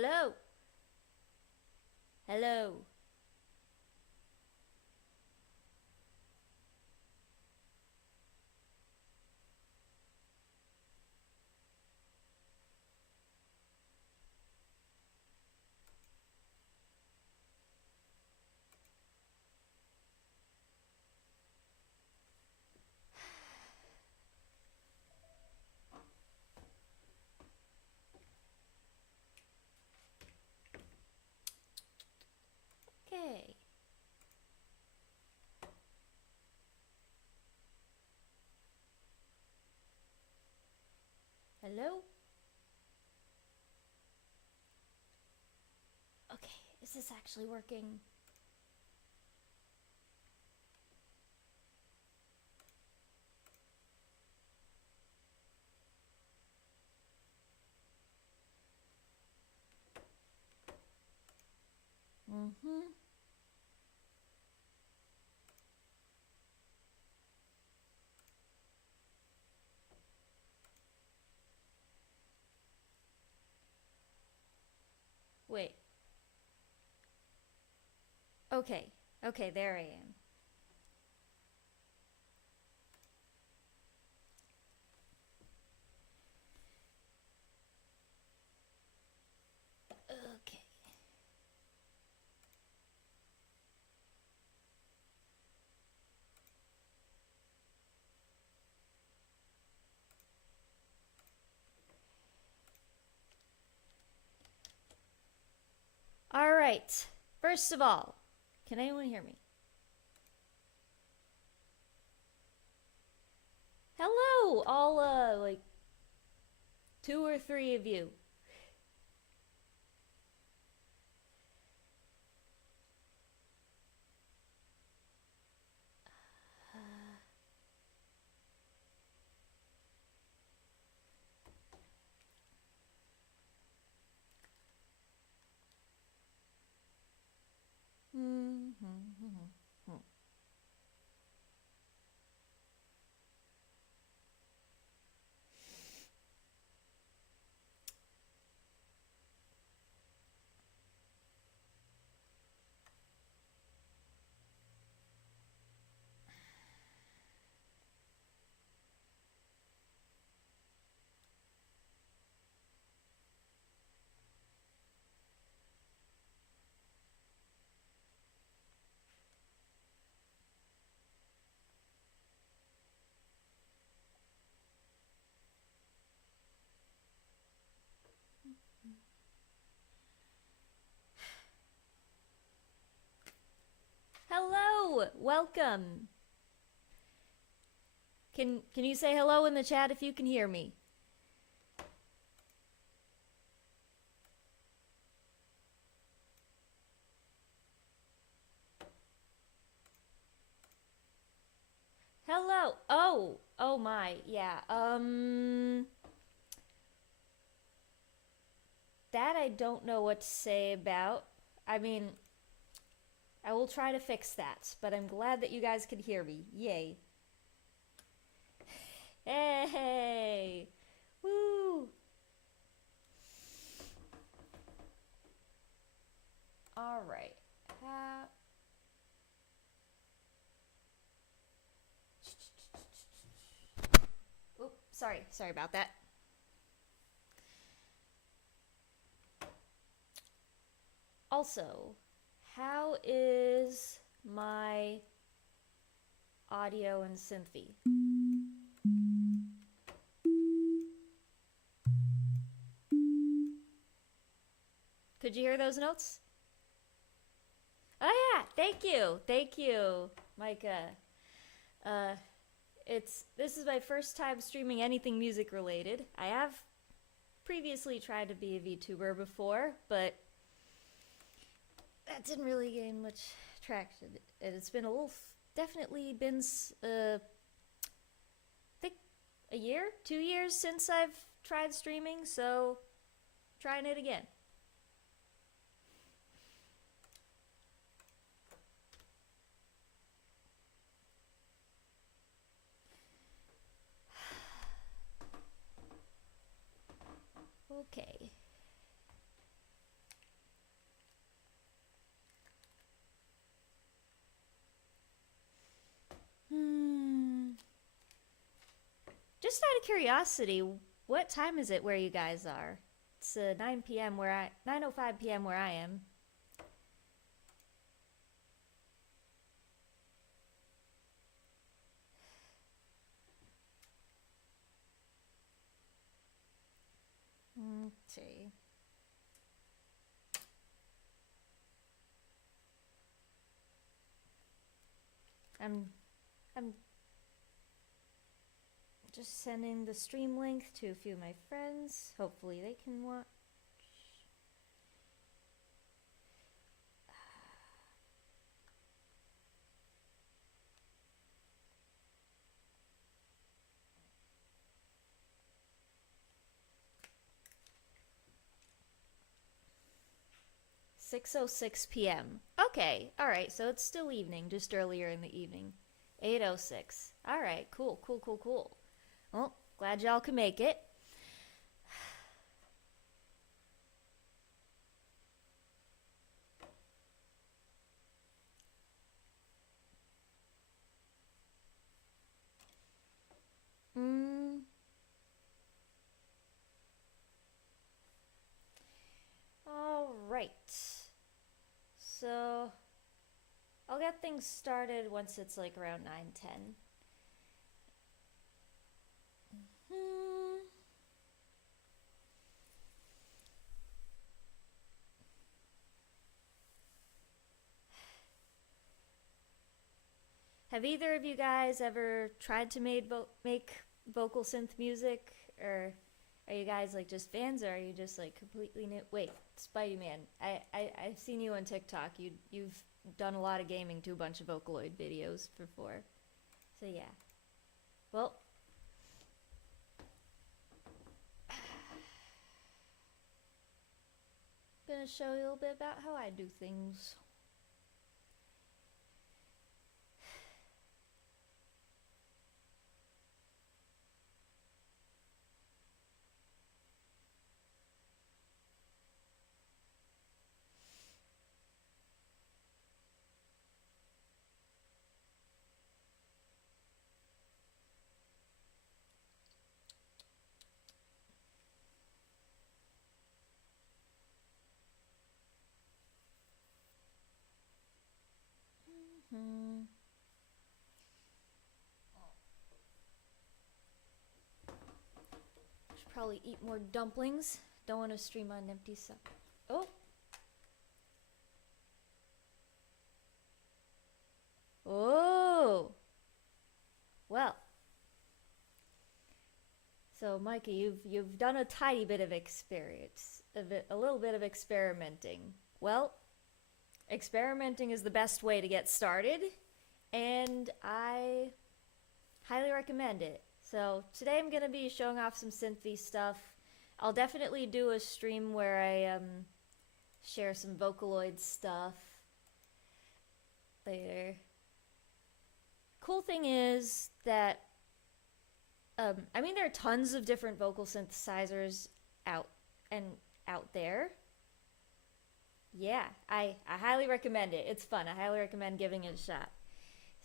Hello? Hello? Okay. Hello? Okay, is this actually working? Mm-hmm. Wait. Okay. Okay, there I am. Okay. All right. First of all, can anyone hear me? Hello, all like two or three of you. Hello, welcome. Can you say hello in the chat if you can hear me? Hello. Oh, oh my. Yeah. That I don't know what to say about. I mean, I will try to fix that, but I'm glad that you guys can hear me. Yay. Hey. Woo. All right. Oop, sorry about that. Also, how is my audio and SynthV? Could you hear those notes? Oh yeah, thank you, Micah. Uh, this is my first time streaming anything music related. I have previously tried to be a VTuber before, but that didn't really gain much traction. And it's been definitely been, I think, a year, 2 years since I've tried streaming, so trying it again. Okay. Just out of curiosity, what time is it where you guys are? It's 9 p.m. 9:05 p.m. where I am. Let's see. I'm just sending the stream link to a few of my friends. Hopefully they can watch. 6:06 p.m. Okay, alright, so it's still evening, just earlier in the evening. 8:06. Alright, cool, cool, cool, cool. Well, glad y'all can make it. Alright. So, I'll get things started once it's like around 9:10. Have either of you guys ever tried to make vocal synth music, or are you guys like just fans, or are you just like completely new? Wait, Spidey Man, I've seen you on TikTok. You've done a lot of gaming to a bunch of Vocaloid videos before, so yeah. Well, gonna show you a little bit about how I do things. Should probably eat more dumplings. Don't want to stream on empty stomach. Oh. Oh. Well. So, Mikey, you've done a tiny bit of experience, a little bit of experimenting. Well, experimenting is the best way to get started, and I highly recommend it. So today I'm gonna be showing off some SynthV stuff. I'll definitely do a stream where I share some Vocaloid stuff later. Cool thing is that I mean, there are tons of different vocal synthesizers out there. Yeah, I highly recommend it. It's fun. I highly recommend giving it a shot.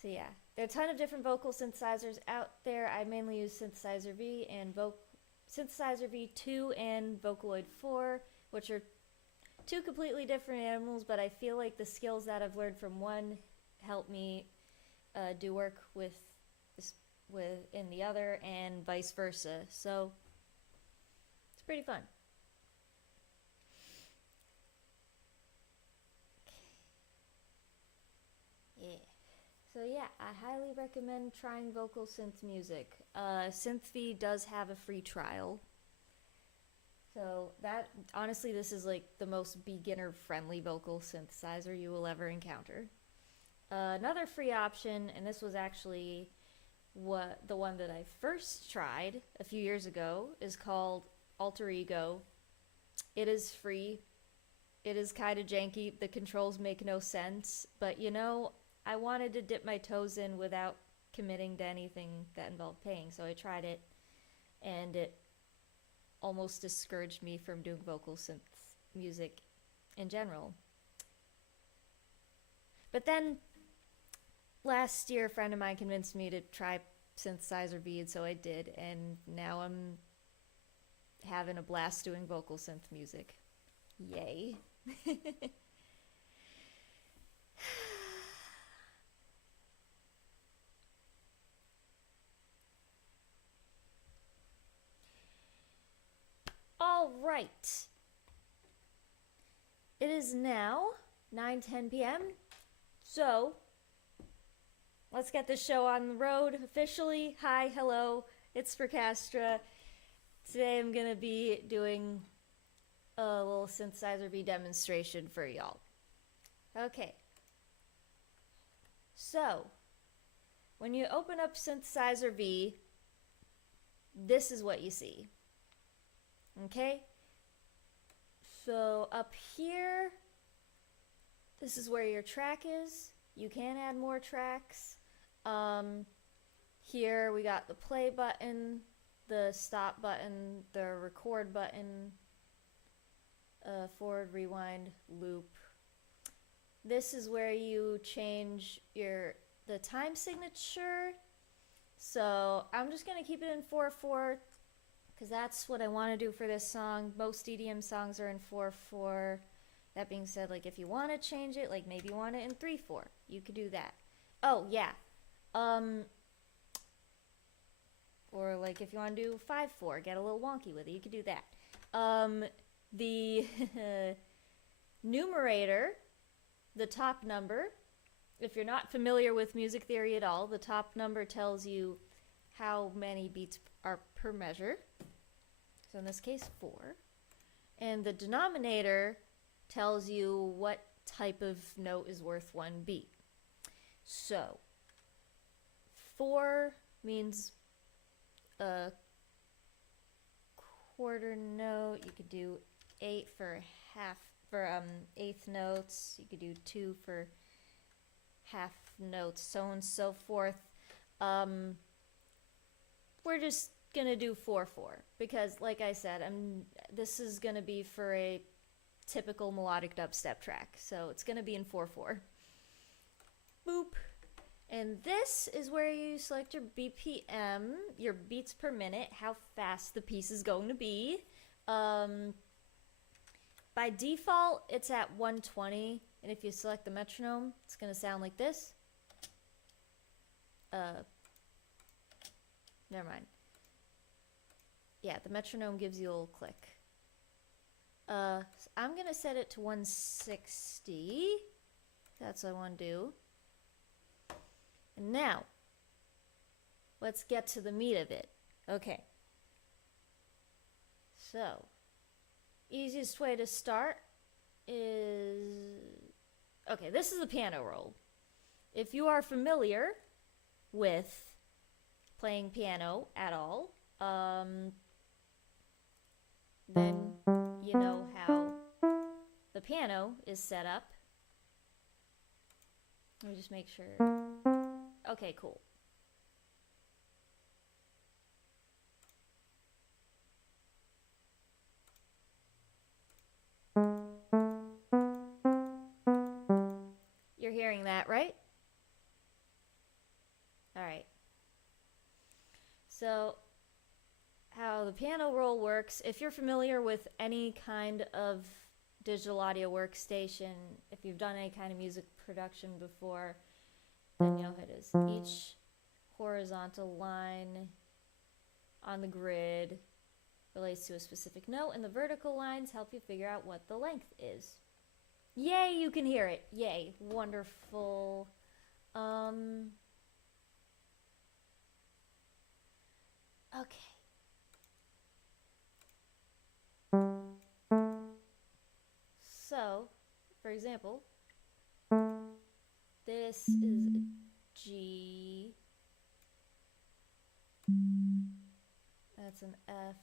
So yeah, there are a ton of different vocal synthesizers out there. I mainly use Synthesizer V and Synthesizer V2 and Vocaloid 4, which are two completely different animals, but I feel like the skills that I've learned from one help me do work in the other, and vice versa. So it's pretty fun. Yeah. So yeah, I highly recommend trying vocal synth music. SynthV does have a free trial. So that, honestly, this is like the most beginner-friendly vocal synthesizer you will ever encounter. Another free option, and this was actually the one that I first tried a few years ago, is called Alter Ego. It is free. It is kind of janky. The controls make no sense, but you know, I wanted to dip my toes in without committing to anything that involved paying, so I tried it, and it almost discouraged me from doing vocal synth music in general. But then last year, a friend of mine convinced me to try Synthesizer V, and so I did, and now I'm having a blast doing vocal synth music. Yay. All right. It is now 9:10 p.m. So, let's get this show on the road officially. Hi, hello, it's Spyrkastra. Today I'm going to be doing a little Synthesizer V demonstration for y'all. Okay. So, when you open up Synthesizer V, this is what you see. Okay? So, up here, this is where your track is. You can add more tracks. Here we got the play button, the stop button, the record button, forward, rewind, loop. This is where you change the time signature. So I'm just gonna keep it in 4/4 because that's what I want to do for this song. Most EDM songs are in 4/4. That being said, like if you want to change it, like maybe you want it in 3/4, you could do that. Oh yeah, or like if you want to do 5/4, get a little wonky with it, you could do that. The numerator, the top number, if you're not familiar with music theory at all, the top number tells you how many beats are per measure. So in this case, 4. And the denominator tells you what type of note is worth 1 beat. So 4 means a quarter note. You could do 8 for eighth notes. You could do 2 for half notes, so on and so forth. We're just gonna do 4/4 because, like I said, this is gonna be for a typical melodic dubstep track, so it's gonna be in 4/4. Boop. And this is where you select your BPM, your beats per minute, how fast the piece is going to be. By default, it's at 120, and if you select the metronome, it's going to sound like this. Never mind. Yeah, the metronome gives you a little click. So I'm going to set it to 160. That's what I want to do. And now, let's get to the meat of it. Okay. So, easiest way to start is... Okay, this is the piano roll. If you are familiar with playing piano at all, then you know how the piano is set up. Let me just make sure. Okay, cool. You're hearing that, right? All right. So, how the piano roll works, if you're familiar with any kind of digital audio workstation, if you've done any kind of music production before, then you know how it is. Each horizontal line on the grid relates to a specific note, and the vertical lines help you figure out what the length is. Yay, you can hear it. Yay, wonderful. Okay. So, for example, this is a G. That's an F.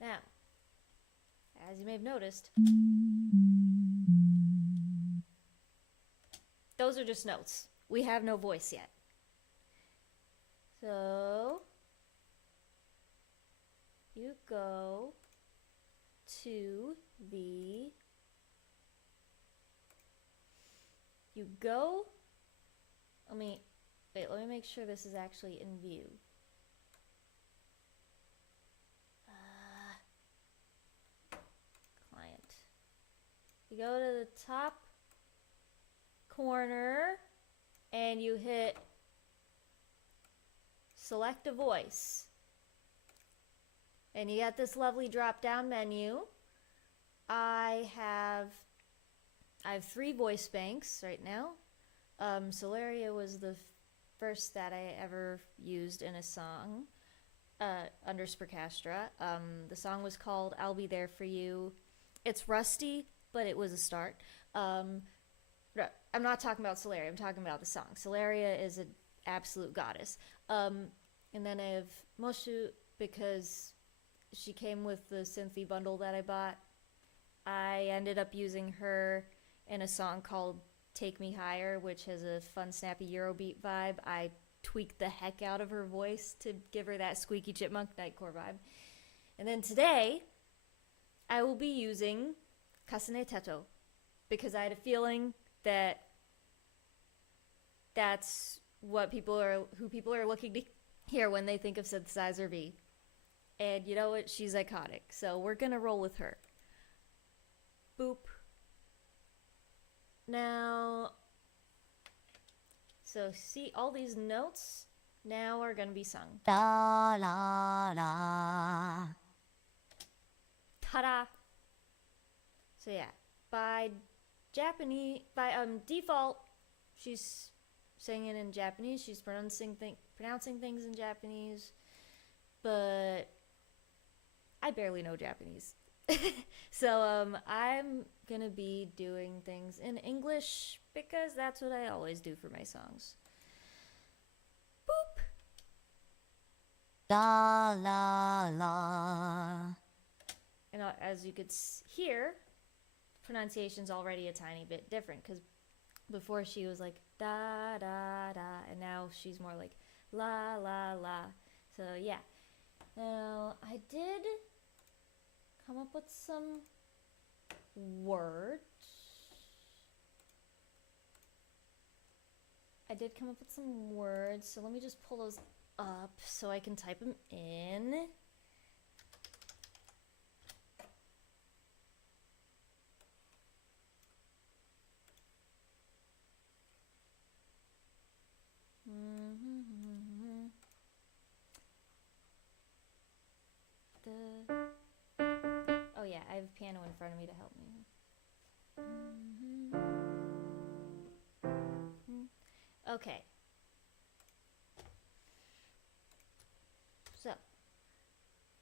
Now, as you may have noticed, those are just notes. We have no voice yet. So, you go to the you go, let me make sure this is actually in view. Client. You go to the top corner and you hit select a voice. And you got this lovely drop down menu. I have 3 voice banks right now. Solaria was the first that I ever used in a song under Spyrkastra. The song was called I'll Be There For You. It's rusty, but it was a start. I'm not talking about Solaria, I'm talking about the song. Solaria is an absolute goddess. And then I have Moshu because she came with the SynthV bundle that I bought. I ended up using her in a song called Take Me Higher, which has a fun, snappy Eurobeat vibe. I tweaked the heck out of her voice to give her that squeaky chipmunk nightcore vibe. And then today, I will be using Kasane Teto because I had a feeling that that's who people are looking to hear when they think of Synthesizer V. And you know what? She's iconic. So we're going to roll with her. Boop. Now, so see all these notes now are going to be sung. La la la. Ta-da! So yeah, by default, she's singing in Japanese. She's pronouncing things in Japanese, but I barely know Japanese. So I'm gonna be doing things in English because that's what I always do for my songs. Boop. La la la. And as you could hear, pronunciation's already a tiny bit different because before she was like da da da, and now she's more like la la la. So yeah. Now I did come up with some words. So let me just pull those up so I can type them in. Oh yeah, I have a piano in front of me to help me. Okay. So,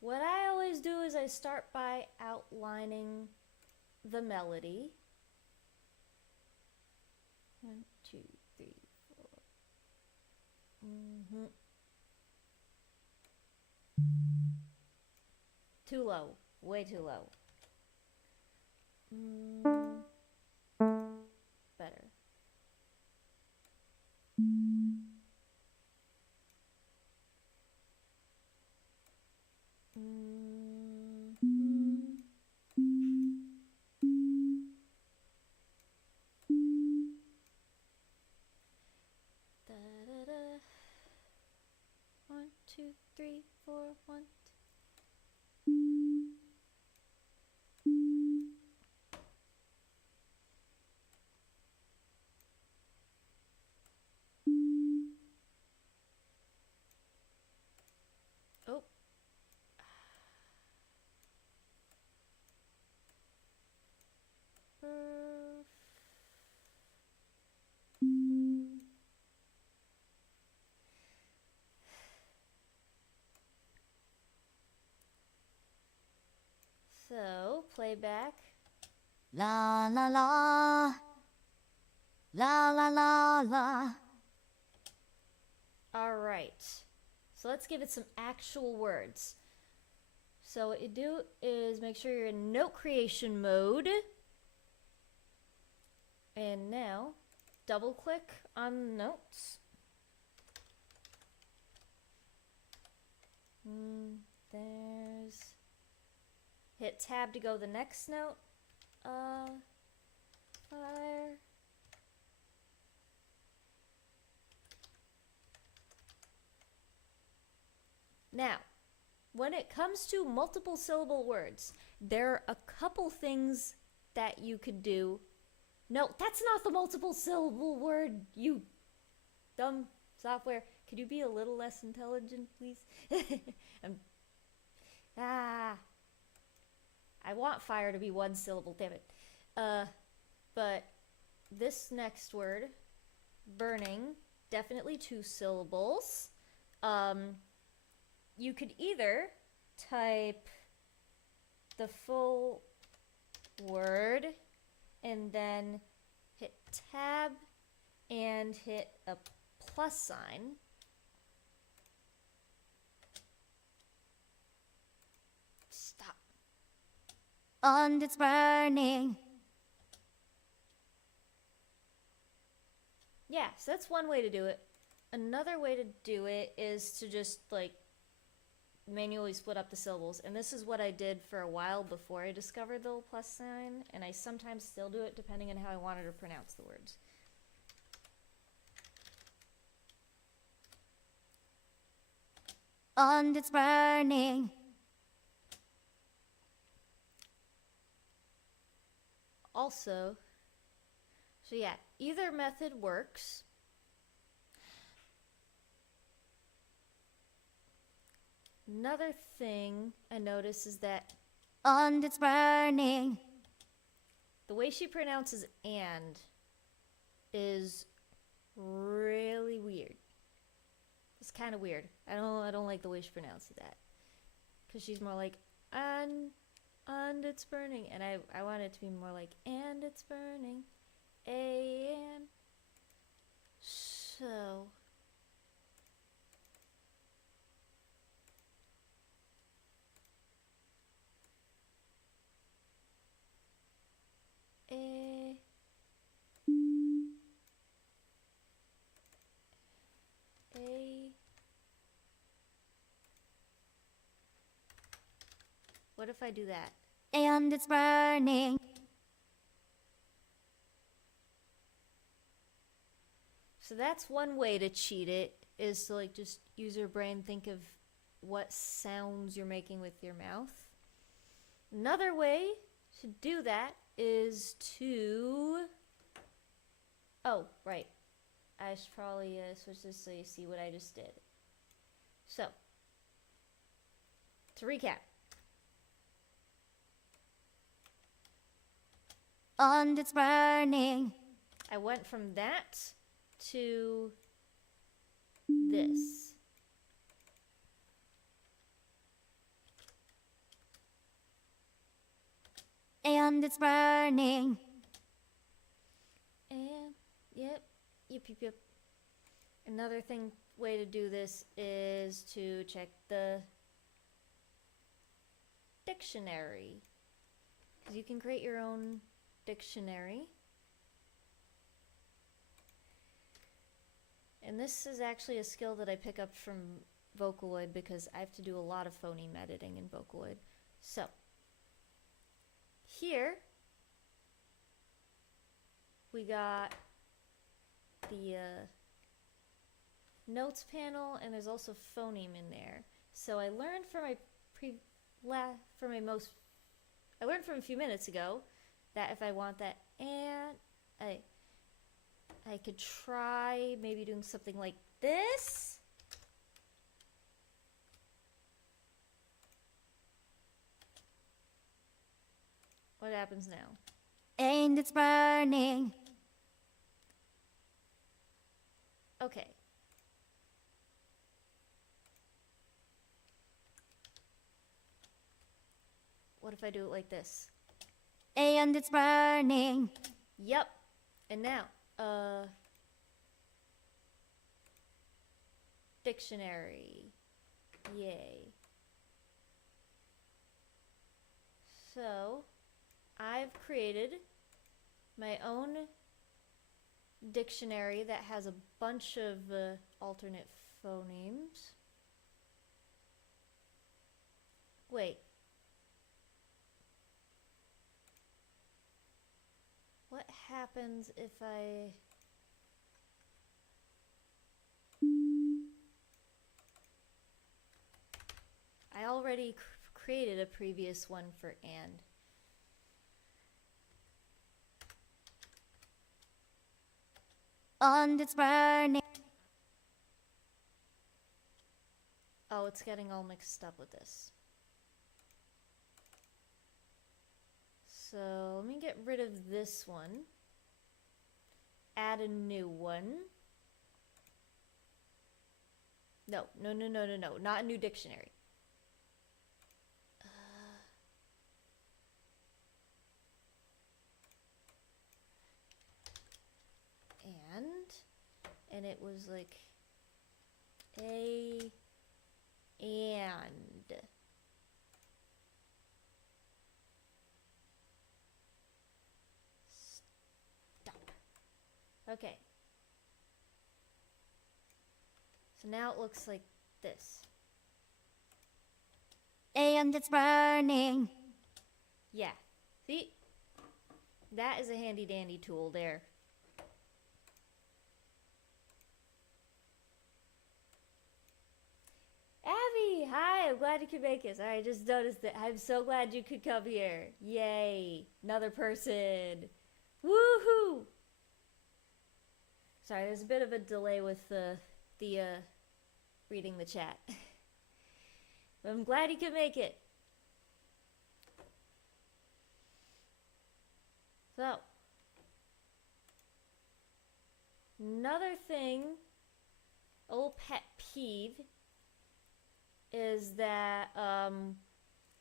what I always do is I start by outlining the melody. 1, 2, 3, 4. Too low. Way too low. Better. Da da da. 1, 2, 3, 4, 1. Oh. So, playback. La la la. La la la la. Alright. So let's give it some actual words. So what you do is make sure you're in note creation mode. And now, double click on notes. There's... Hit tab to go the next note. Fire. Now, when it comes to multiple syllable words, there are a couple things that you could do. No, that's not the multiple syllable word, you dumb software. Could you be a little less intelligent, please? I want fire to be one syllable, damn it. But this next word, burning, definitely 2 syllables. You could either type the full word and then hit tab and hit a plus sign. Stop. And it's burning. Yeah, so that's one way to do it. Another way to do it is to just like manually split up the syllables, and this is what I did for a while before I discovered the little plus sign, and I sometimes still do it depending on how I wanted to pronounce the words. And it's burning. Also, so yeah, either method works. Another thing I noticed is that And it's burning. the way she pronounces "and" is really weird. It's kind of weird. I don't like the way she pronounces that, because she's more like and it's burning, and I want it to be more like and it's burning, and so. What if I do that? And it's burning. So that's one way to cheat it, is to like just use your brain, think of what sounds you're making with your mouth. Another way to do that is to... Oh, right. I should probably switch this so you see what I just did. So, to recap. And it's burning. I went from that to this. And it's burning. And, yep. Another way to do this is to check the dictionary, because you can create your own dictionary. And this is actually a skill that I pick up from Vocaloid, because I have to do a lot of phoneme editing in Vocaloid. So, here we got the notes panel, and there's also phoneme in there. So I learned from I learned from a few minutes ago that if I want that, and I could try maybe doing something like this. What happens now? And it's burning. Okay. What if I do it like this? And it's burning. Yep. And now, dictionary. Yay. So, I've created my own dictionary that has a bunch of alternate phonemes. Wait. What happens if I... already created a previous one for and. And it's burning. Oh, it's getting all mixed up with this. So let me get rid of this one. Add a new one. No, not a new dictionary. And it was like and. Stop. Okay. So now it looks like this. And it's burning. Yeah. See? That is a handy dandy tool there. Abby, hi, I'm glad you could make it. Sorry, I just noticed that. I'm so glad you could come here. Yay, another person. Woohoo! Sorry, there's a bit of a delay with the reading the chat. But I'm glad you could make it. So, another thing, old pet peeve, is that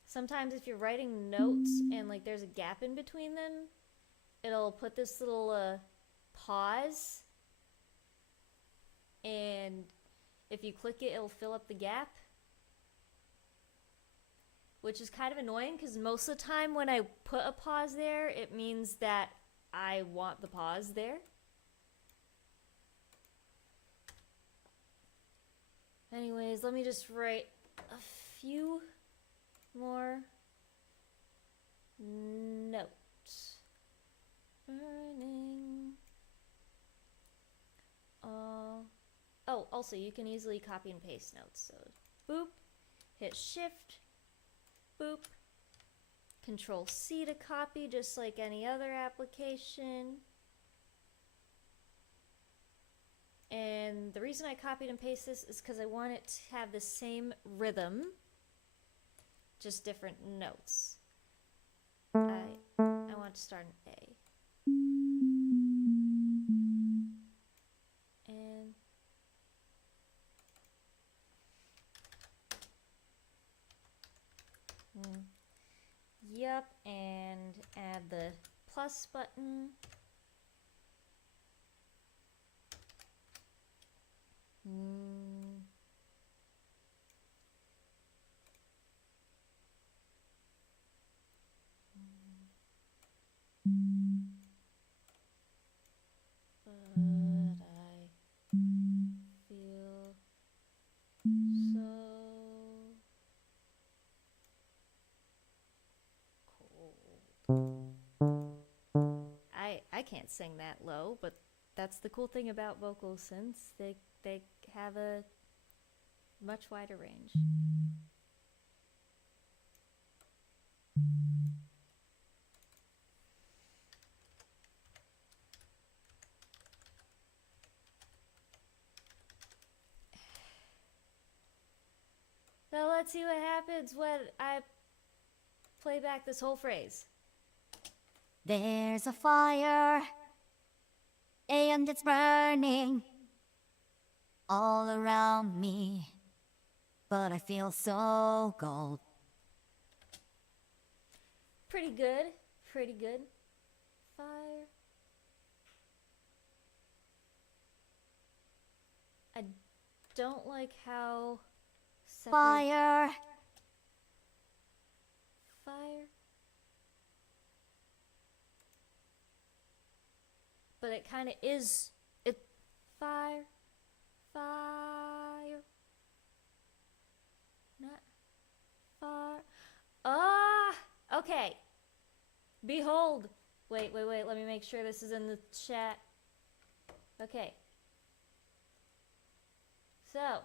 sometimes if you're writing notes and like there's a gap in between them, it'll put this little pause, and if you click it, it'll fill up the gap, which is kind of annoying because most of the time when I put a pause there, it means that I want the pause there. Anyways, let me just write a few more notes. Burning. Oh, also you can easily copy and paste notes. So boop, hit shift, boop, control C to copy just like any other application. And the reason I copied and pasted this is because I want it to have the same rhythm, just different notes. I want to start an A. And yep, and add the plus button. But I feel so cold. I can't sing that low, but that's the cool thing about vocal synths. They have a much wider range. So let's see what happens when I play back this whole phrase. There's a fire, and it's burning all around me, but I feel so cold. Pretty good, pretty good. Fire. I don't like how Fire. Fire. But it kind of is. It. Fire. Fire. Not. Fire. Ah! Okay. Behold. Wait. Let me make sure this is in the chat. Okay. So,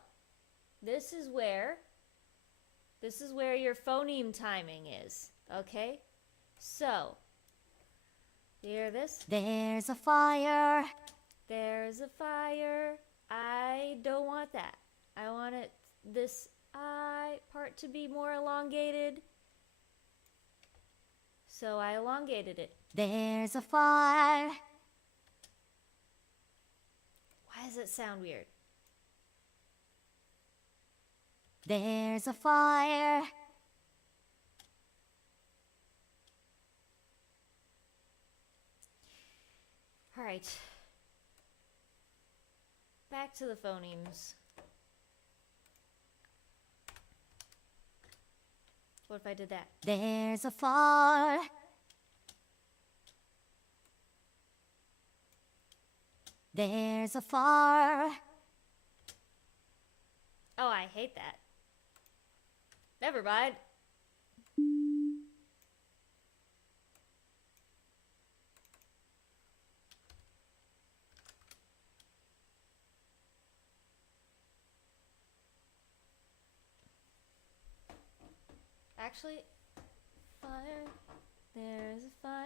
this is where This is where your phoneme timing is, okay? So, you hear this? There's a fire. There's a fire. I don't want that. I want this I part to be more elongated. So I elongated it. There's a fire. Why does it sound weird? There's a fire. All right. Back to the phonemes. What if I did that? There's a fire. There's a fire. Oh, I hate that. Never mind. Actually, fire. There's a fire.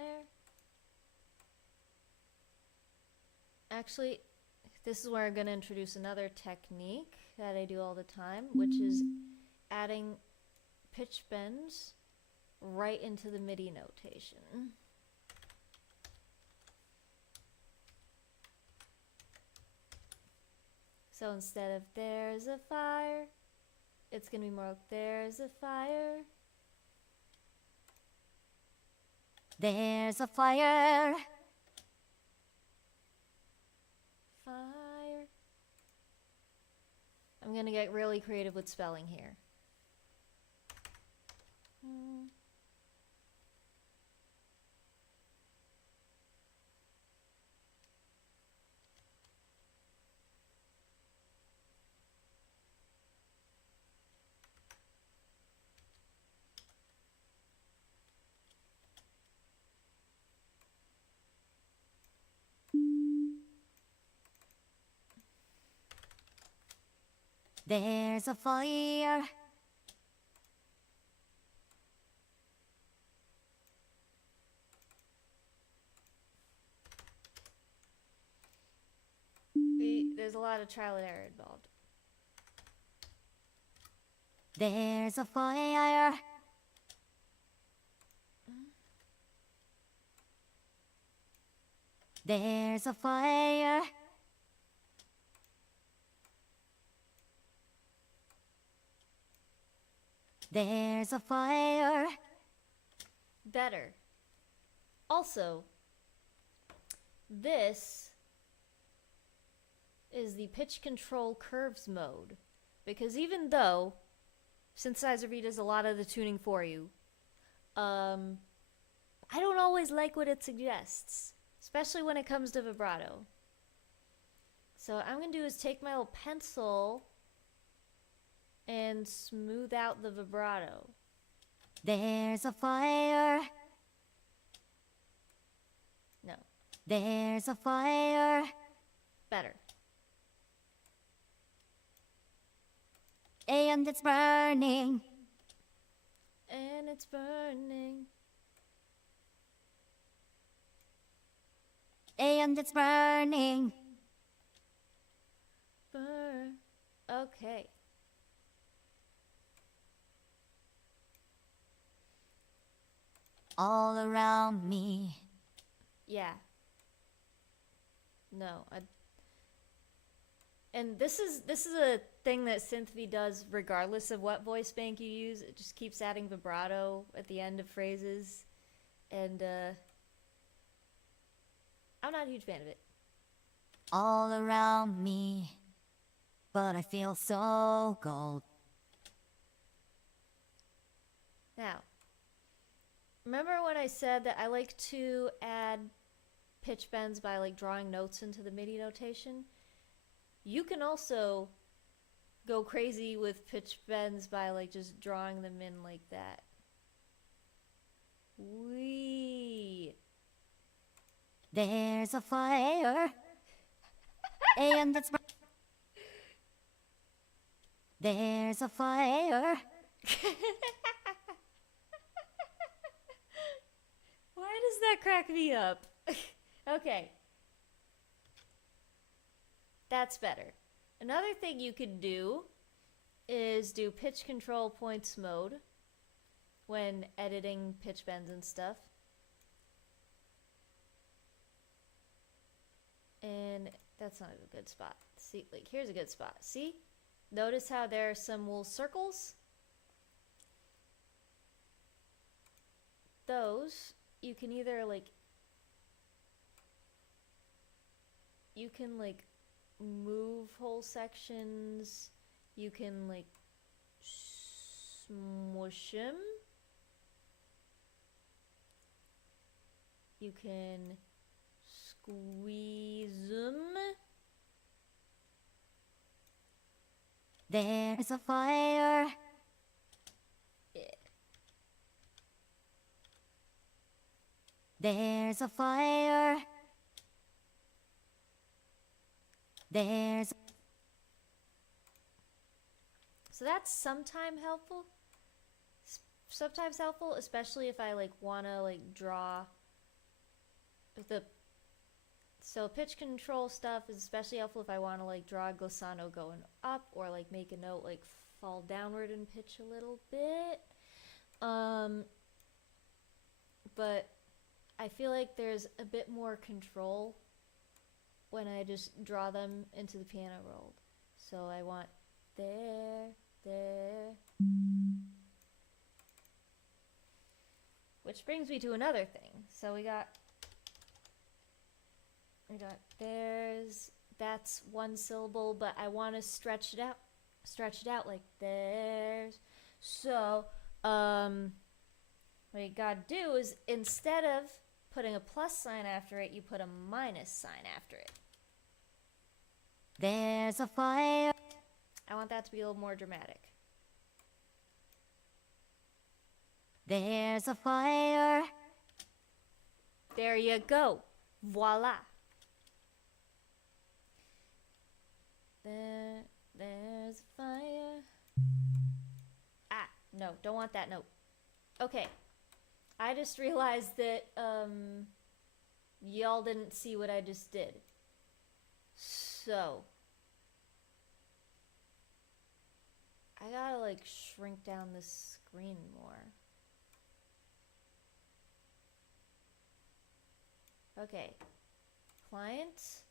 Actually, this is where I'm going to introduce another technique that I do all the time, which is adding pitch bends right into the MIDI notation. So instead of there's a fire, it's going to be more like there's a fire. There's a fire. Fire. I'm going to get really creative with spelling here. There's a fire. There's a lot of trial and error involved. There's a fire. There's a fire. There's a fire. Better. Also, this is the pitch control curves mode, because even though Synthesizer V does a lot of the tuning for you, I don't always like what it suggests, especially when it comes to vibrato. So what I'm going to do is take my little pencil and smooth out the vibrato. There's a fire. No. There's a fire. Better. And it's burning. And it's burning. And it's burning. Burn. Okay. All around me. Yeah. No, and this is a thing that SynthV does regardless of what voice bank you use. It just keeps adding vibrato at the end of phrases, and I'm not a huge fan of it. All around me, but I feel so cold. Now, remember when I said that I like to add pitch bends by like drawing notes into the MIDI notation? You can also go crazy with pitch bends by like just drawing them in like that. Wee. There's a fire. And it's There's a fire. Why does that crack me up? Okay. That's better. Another thing you could do is do pitch control points mode when editing pitch bends and stuff. And that's not a good spot. See, like, here's a good spot. See? Notice how there are some little circles? Those, you can either, like, you can, like, move whole sections. You can, like, smush them. You can squeeze them. There's a fire. Yeah. There's a fire. There's. So that's sometimes helpful, especially if I like wanna like draw the. So pitch control stuff is especially helpful if I want to like draw a glissando going up or like make a note like fall downward in pitch a little bit. But I feel like there's a bit more control when I just draw them into the piano roll. So I want there. Which brings me to another thing. So we got that's one syllable, but I want to stretch it out like there's. So what you gotta do is instead of putting a plus sign after it, you put a minus sign after it. There's a fire. I want that to be a little more dramatic. There's a fire. There you go. Voila. There's a fire. Ah, no, don't want that note. Okay. I just realized that y'all didn't see what I just did. So I gotta like shrink down this screen more. Okay. Client.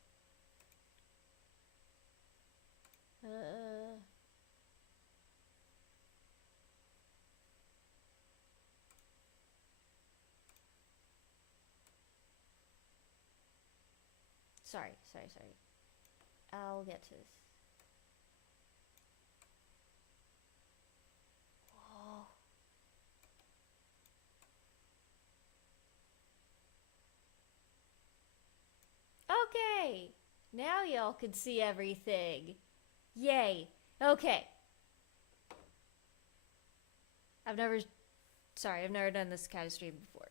Sorry. I'll get to this. Whoa. Okay. Now y'all can see everything. Yay. Okay. I've never done this kind of stream before.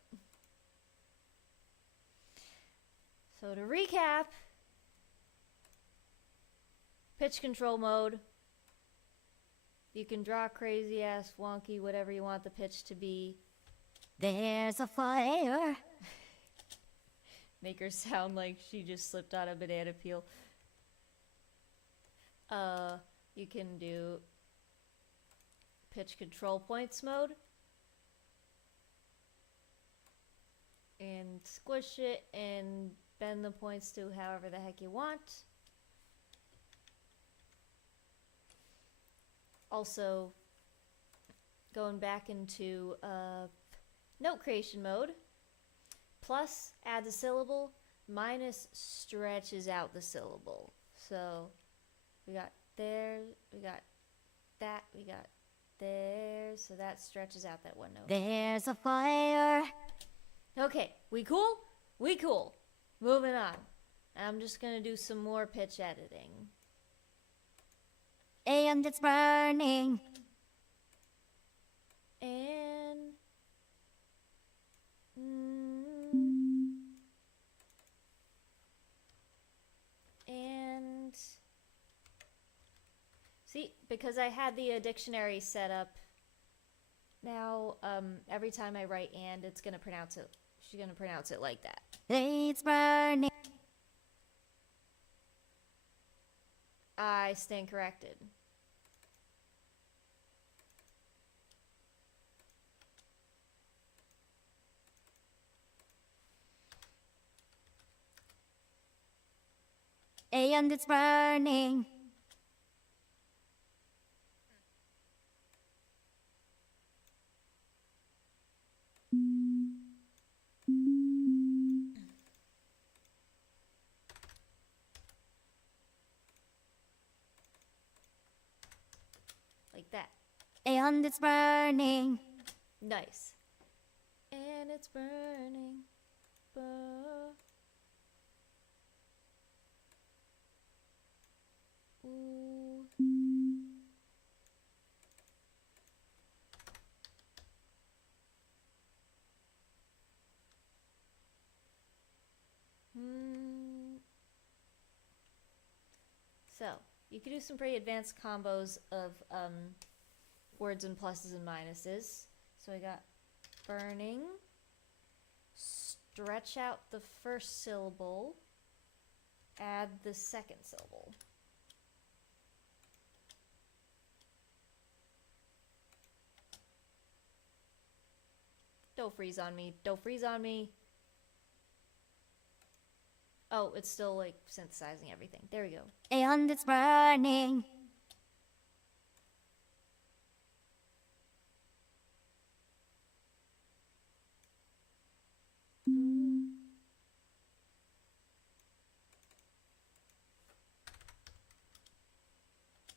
So to recap, pitch control mode. You can draw crazy ass, wonky, whatever you want the pitch to be. There's a fire. Make her sound like she just slipped on a banana peel. You can do pitch control points mode. And squish it and bend the points to however the heck you want. Also, going back into note creation mode. Plus adds a syllable, minus stretches out the syllable. So we got there, we got that, we got there, so that stretches out that one note. There's a fire. Okay, we cool? We cool. Moving on. I'm just gonna do some more pitch editing. And it's burning. And see, because I had the dictionary set up now every time I write and, it's gonna pronounce it. She's gonna pronounce it like that. It's burning. I stand corrected. And it's burning. Like that. And it's burning. Nice. And it's burning. Ooh. So, you can do some pretty advanced combos of words and pluses and minuses. So I got burning, stretch out the first syllable, add the second syllable. Don't freeze on me. Don't freeze on me. Oh, it's still like synthesizing everything. There we go. And it's burning.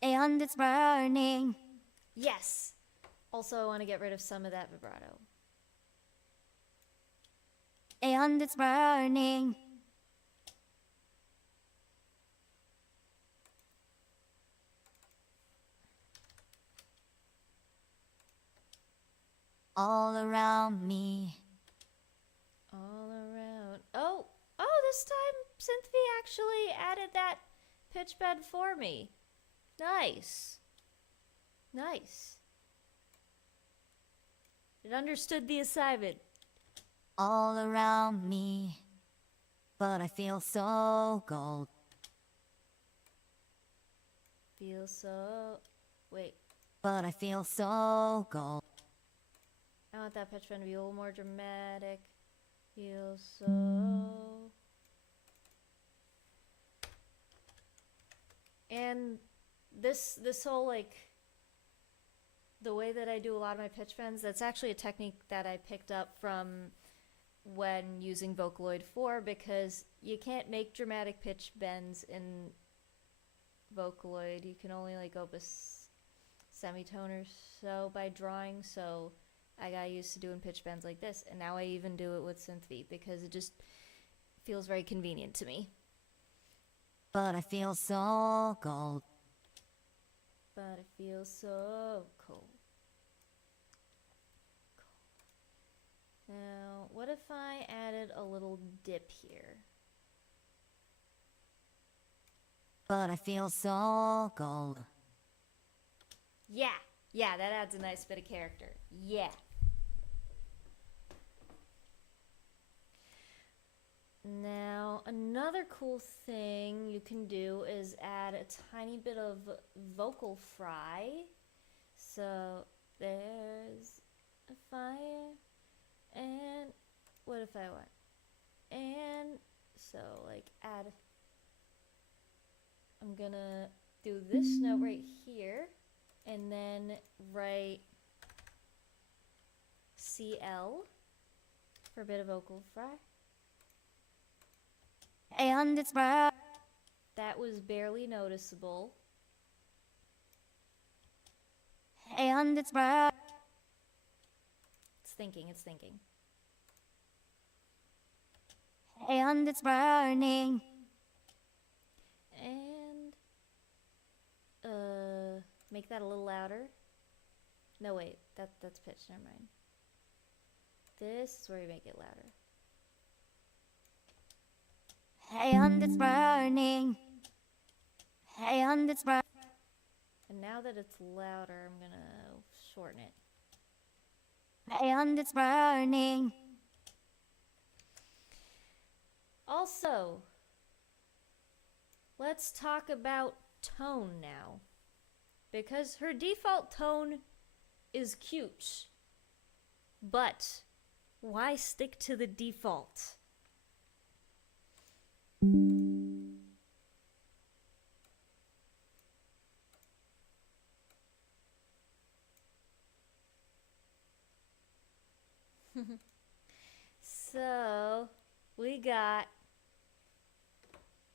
And it's burning. Yes! Also, I want to get rid of some of that vibrato. And it's burning. All around me. All around. Oh, this time SynthV actually added that pitch bend for me. Nice. Nice. It understood the assignment. All around me. But I feel so gold. Feel so... Wait. But I feel so gold. I want that pitch bend to be a little more dramatic. Feel so... And this whole, like, the way that I do a lot of my pitch bends, that's actually a technique that I picked up from when using Vocaloid 4, because you can't make dramatic pitch bends in Vocaloid. You can only, like, go up a semitone or so by drawing, so I got used to doing pitch bends like this, and now I even do it with SynthV because it just feels very convenient to me. But I feel so gold. But it feels so cold. Now, what if I added a little dip here? But I feel so gold. Yeah, that adds a nice bit of character. Yeah. Now, another cool thing you can do is add a tiny bit of vocal fry. So, there's a fire, and what if I want? And, so, like, add, I'm gonna do this note right here, and then write CL for a bit of vocal fry. And it's burning. That was barely noticeable. And it's burning. It's thinking. And it's burning. And make that a little louder. No, wait, that's pitch, never mind. This is where you make it louder. And it's burning. And it's burning. And now that it's louder, I'm gonna shorten it. and it's burning. Also, let's talk about tone now. Because her default tone is cute. But why stick to the default? So, we got...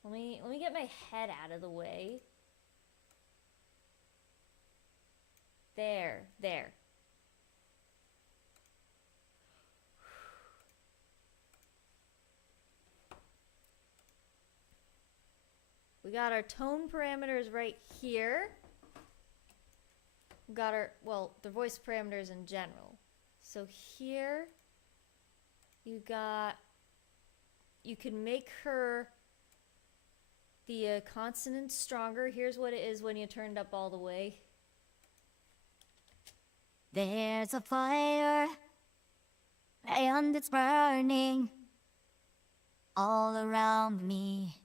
Let me get my head out of the way. There. We got our tone parameters right here. We got our, well, the voice parameters in general. So here, you can make her the consonants stronger. Here's what it is when you turned up all the way. There's a fire, and it's burning all around me,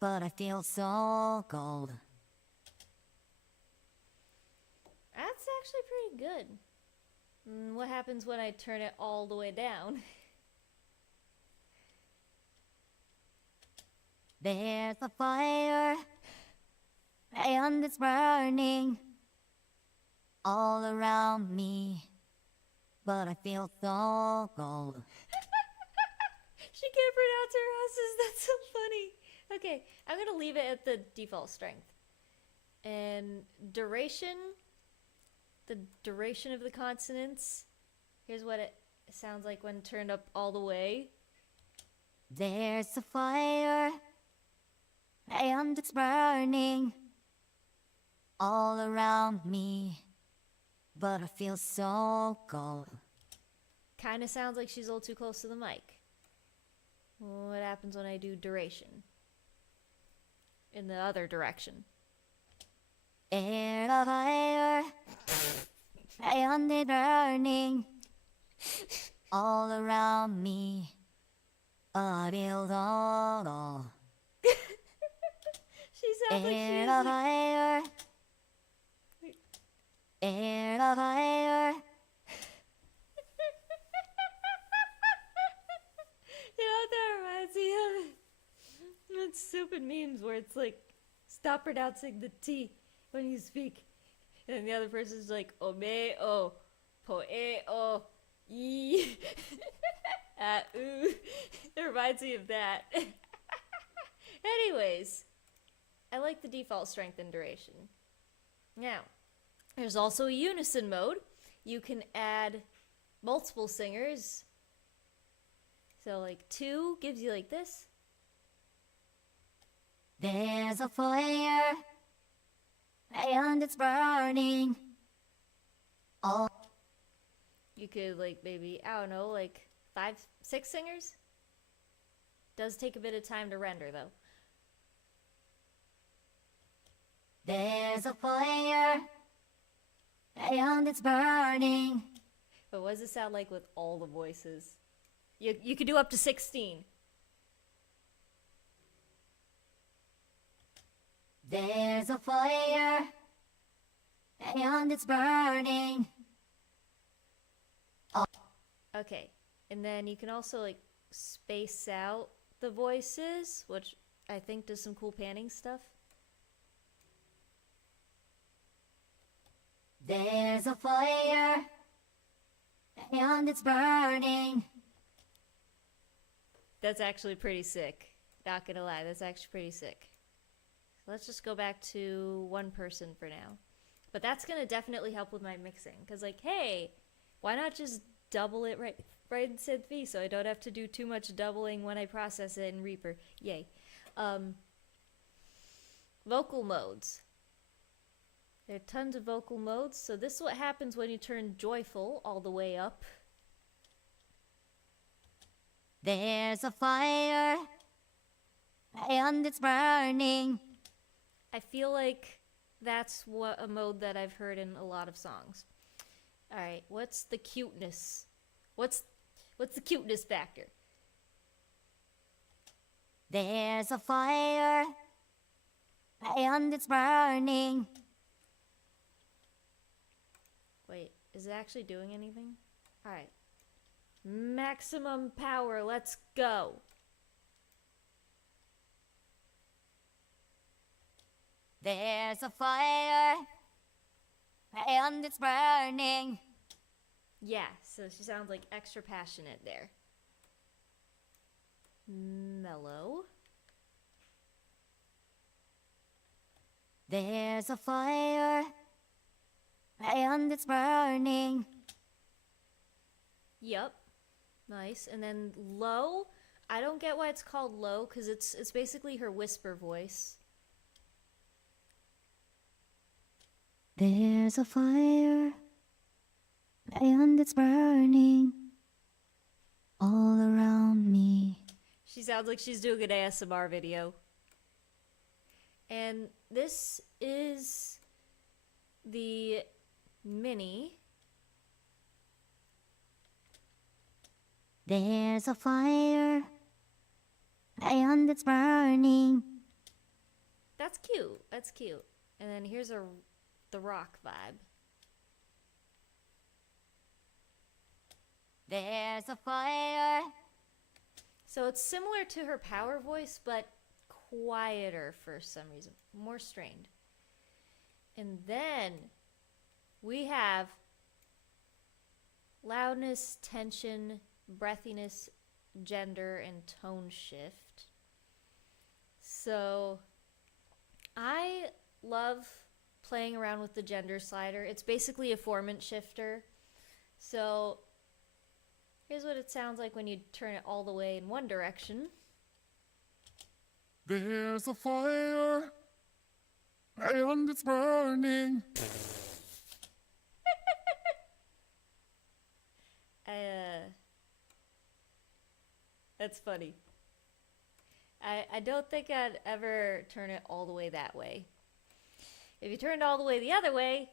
but I feel so cold. That's actually pretty good. What happens when I turn it all the way down? There's a fire, and it's burning all around me, but I feel so cold. She can't pronounce her S's. That's so funny. Okay, I'm gonna leave it at the default strength. And duration, the duration of the consonants. Here's what it sounds like when turned up all the way. There's a fire, and it's burning all around me, but I feel so cold. Kind of sounds like she's a little too close to the mic. What happens when I do duration? In the other direction. There's a fire, and it's burning all around me, but I feel so cold. She sounds like she There's is. a fire, there's a fire. You know what that reminds me of? That's stupid memes where it's like, stop pronouncing the T when you speak. And the other person's like, omeo, poeo, ee, ooh. It reminds me of that. Anyways, I like the default strength and duration. Now, there's also a unison mode. You can add multiple singers. So like 2 gives you like this. There's a fire, and it's burning. Oh, You could like maybe, I don't know, like 5, 6 singers. Does take a bit of time to render though. there's a fire, and it's burning. But what does it sound like with all the voices? You could do up to 16. There's a fire, and it's burning. Okay. And then you can also like space out the voices, which I think does some cool panning stuff. There's a fire, and it's burning. That's actually pretty sick. Not gonna lie, that's actually pretty sick. Let's just go back to one person for now. But that's gonna definitely help with my mixing. Cause like, hey, why not just double it right in SynthV so I don't have to do too much doubling when I process it in Reaper. Yay. Vocal modes. There are tons of vocal modes. So this is what happens when you turn joyful all the way up. There's a fire, and it's burning. I feel like that's what a mode that I've heard in a lot of songs. Alright, what's the cuteness? What's the cuteness factor? There's a fire, and it's burning. Wait, is it actually doing anything? Alright. Maximum power, let's go. There's a fire, and it's burning. Yeah, so she sounds like extra passionate there. Mellow. There's a fire, and it's burning. Yup. Nice. And then low. I don't get why it's called low, because it's basically her whisper voice. There's a fire, and it's burning all around me. She sounds like she's doing an ASMR video. And this is the mini. There's a fire, and it's burning. That's cute. That's cute. And then here's the rock vibe. There's a fire. So it's similar to her power voice, but quieter for some reason. More strained. And then we have loudness, tension, breathiness, gender, and tone shift. So I love playing around with the gender slider. It's basically a formant shifter. So here's what it sounds like when you turn it all the way in one direction. There's a fire, and it's burning. That's funny. I don't think I'd ever turn it all the way that way. If you turn it all the way the other way,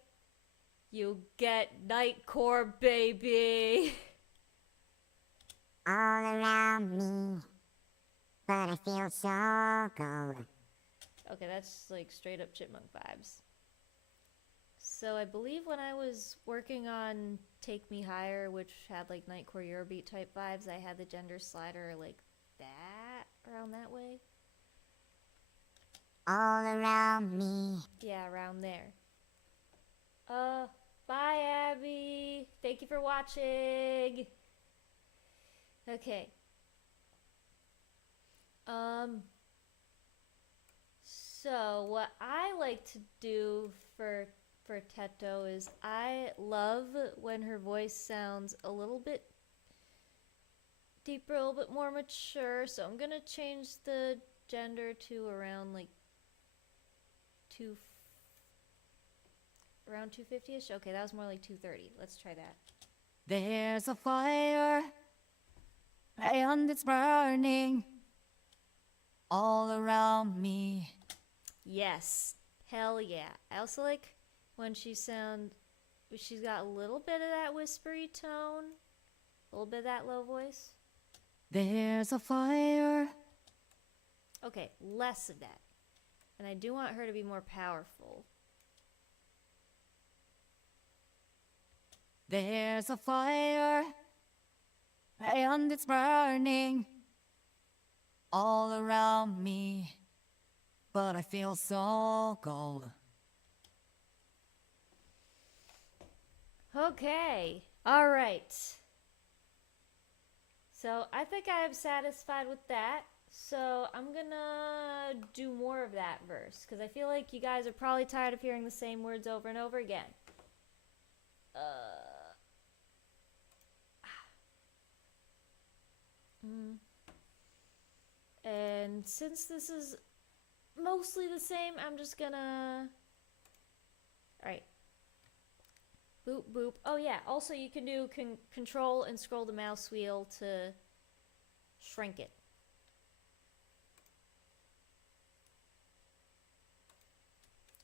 you get Nightcore, baby. All around me, but I feel so cold. Okay, that's like straight up chipmunk vibes. So I believe when I was working on Take Me Higher, which had like Nightcore Eurobeat type vibes, I had the gender slider like that, around that way. All around me. Yeah, around there. Bye Abby. Thank you for watching. Okay. So what I like to do for Teto is I love when her voice sounds a little bit deeper, a little bit more mature. So I'm gonna change the gender to around like around 250-ish. Okay, that was more like 230. Let's try that. There's a fire, and it's burning all around me. Yes. Hell yeah. I also like when she's got a little bit of that whispery tone, a little bit of that low voice. There's a fire. Okay, less of that. And I do want her to be more powerful. There's a fire, and it's burning all around me, but I feel so cold. Okay. All right. So I think I'm satisfied with that. So I'm gonna do more of that verse because I feel like you guys are probably tired of hearing the same words over and over again. And since this is mostly the same, I'm just gonna... Alright. Boop, boop. Oh yeah, also you can do control and scroll the mouse wheel to shrink it.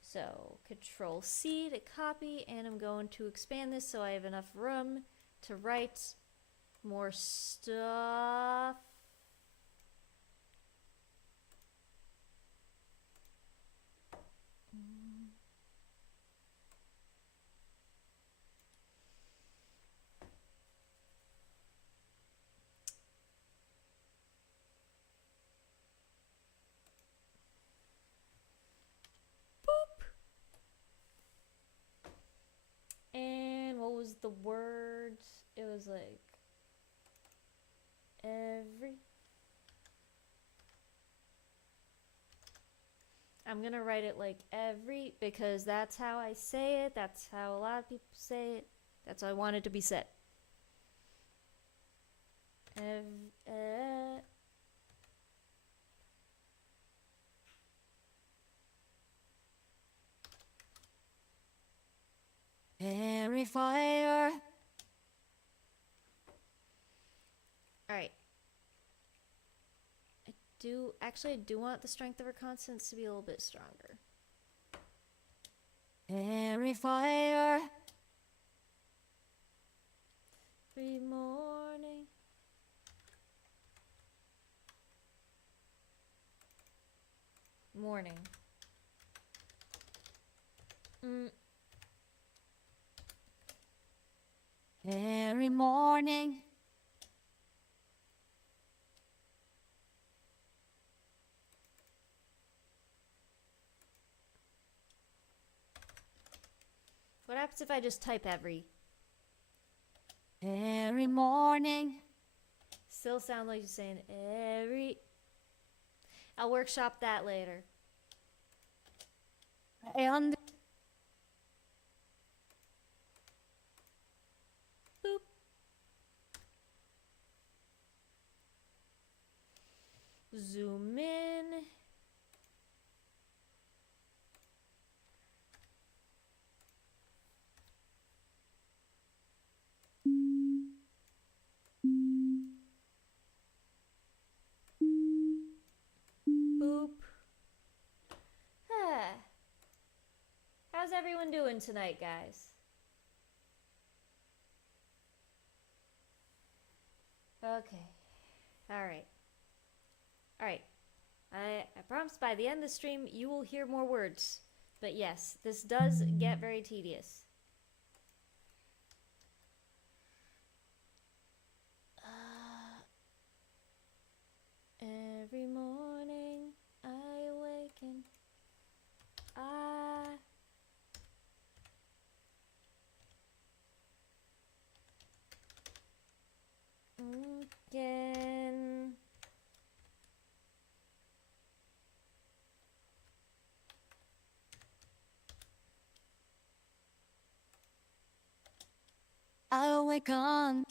So, Control C to copy, and I'm going to expand this so I have enough room to write more stuff. And what was the word? It was like every. I'm gonna write it like every because that's how I say it. That's how a lot of people say it. That's how I want it to be said. Every fire. Alright. I do want the strength of her consonants to be a little bit stronger. Every fire. Every morning. Morning. Every morning. What happens if I just type every? Every morning. Still sound like you're saying every. I'll workshop that later. And Boop. Zoom in. Boop. How's everyone doing tonight, guys? Okay. Alright. Alright. I promise by the end of the stream you will hear more words. But yes, this does get very tedious. Every morning I awaken. Again. I awaken.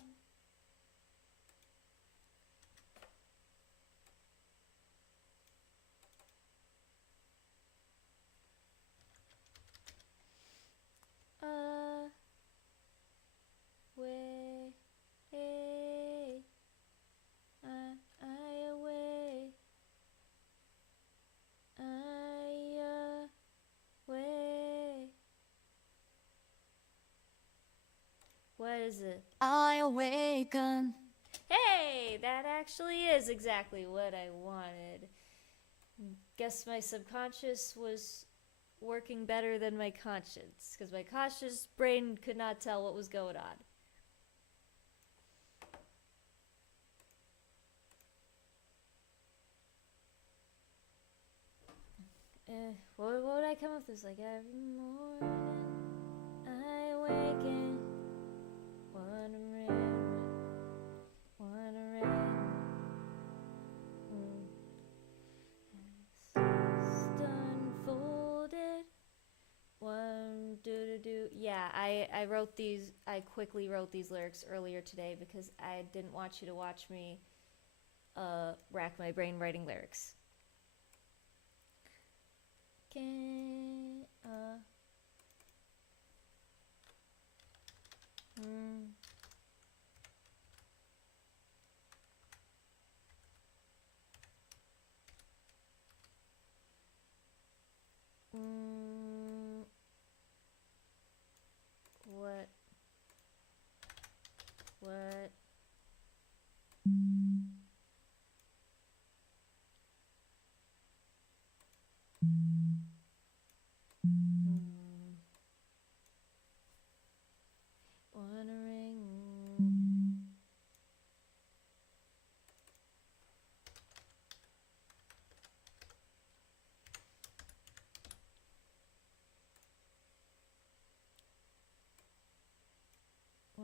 What is it? I awaken. Hey, that actually is exactly what I wanted. Guess my subconscious was working better than my conscience, because my conscious brain could not tell what was going on. What would I come up with? Like every morning I awaken, wondering, unfolded, one do. Yeah, I wrote these. I quickly wrote these lyrics earlier today because I didn't want you to watch me rack my brain writing lyrics.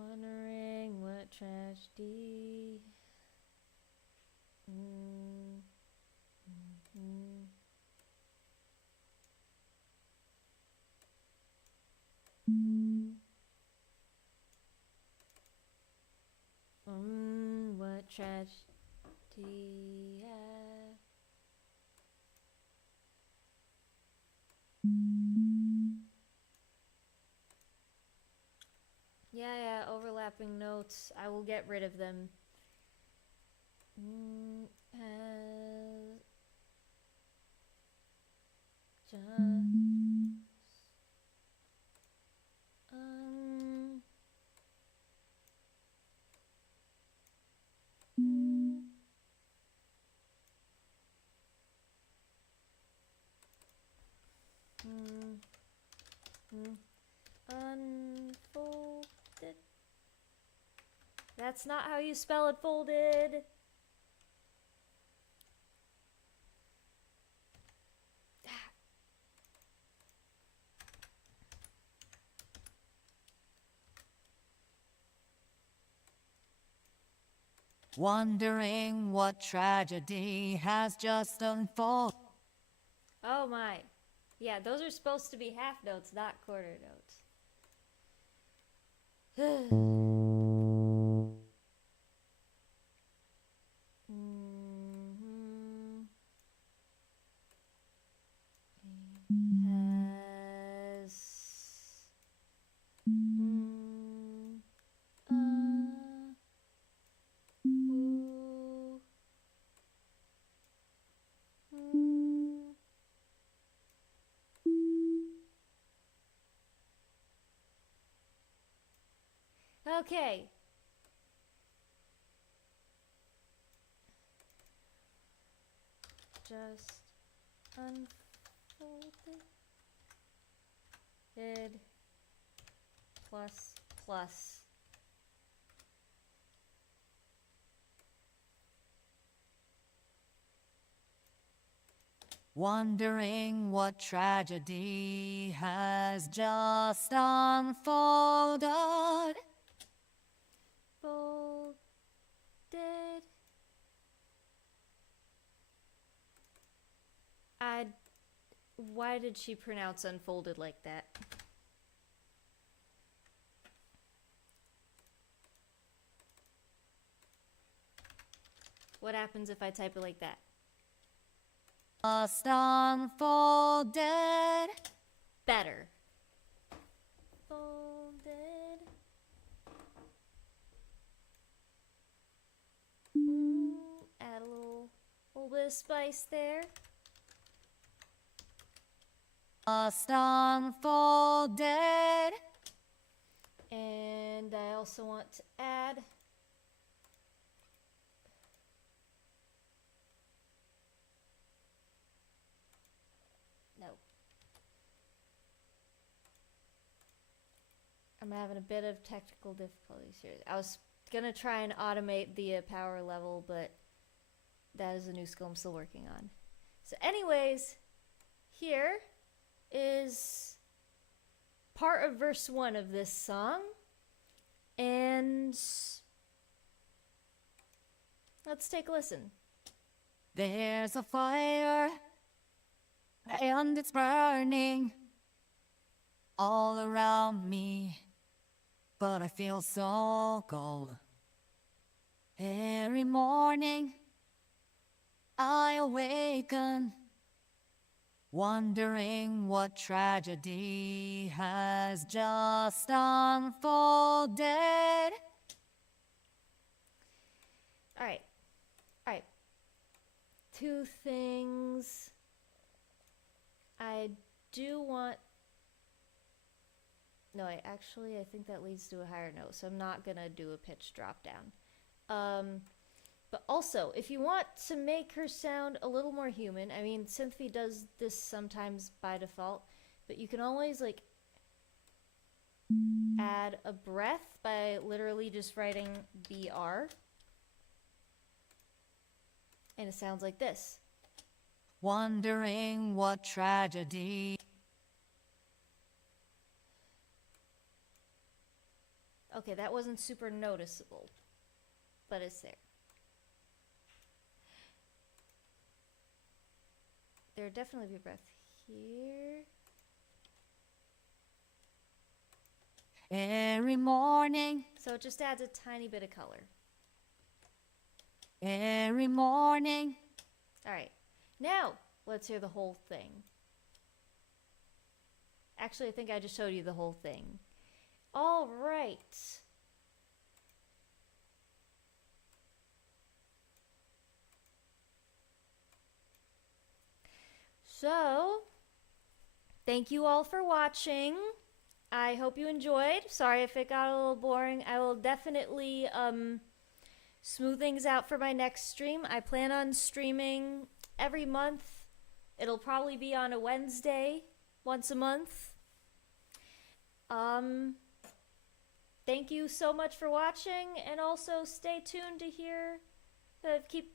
Wondering what tragedy. What tragedy. Yeah, overlapping notes. I will get rid of them. Just unfolded. That's not how you spell it, folded. Wondering what tragedy has just unfolded. Oh my. Yeah, those are supposed to be half notes, not quarter notes. Okay. Just unfolded. Plus. Wondering what tragedy has just unfolded. Folded. Why did she pronounce unfolded like that? What happens if I type it like that? Just unfolded. Better. Folded. Add a little bit of spice there. Just unfolded. And I also want to add I'm having a bit of technical difficulties here. I was gonna try and automate the power level, but that is a new skill I'm still working on. So anyways, here is part of verse 1 of this song, and let's take a listen. There's a fire, and it's burning all around me, but I feel so cold. Every morning I awaken, wondering what tragedy has just unfolded. All right. Two things. I do want... No, I think that leads to a higher note, so I'm not gonna do a pitch drop down. But also, if you want to make her sound a little more human, I mean, SynthV does this sometimes by default, but you can always, like, add a breath by literally just writing BR. And it sounds like this. Wondering what tragedy. Okay, that wasn't super noticeable, but it's there. There would definitely be breath here. Every morning, So it just adds a tiny bit of color. every morning. Alright, now let's hear the whole thing. Actually, I think I just showed you the whole thing. Alright. So, thank you all for watching. I hope you enjoyed. Sorry if it got a little boring. I will definitely smooth things out for my next stream. I plan on streaming every month. It'll probably be on a Wednesday, once a month. Thank you so much for watching, and also stay tuned to hear keep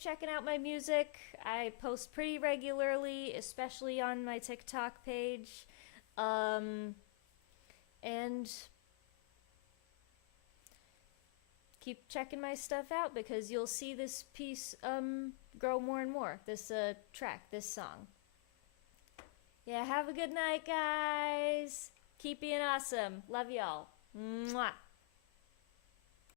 checking out my music. I post pretty regularly, especially on my TikTok page. And keep checking my stuff out, because you'll see this piece grow more and more. This track, this song. Yeah, have a good night, guys. Keep being awesome. Love y'all. Mwah.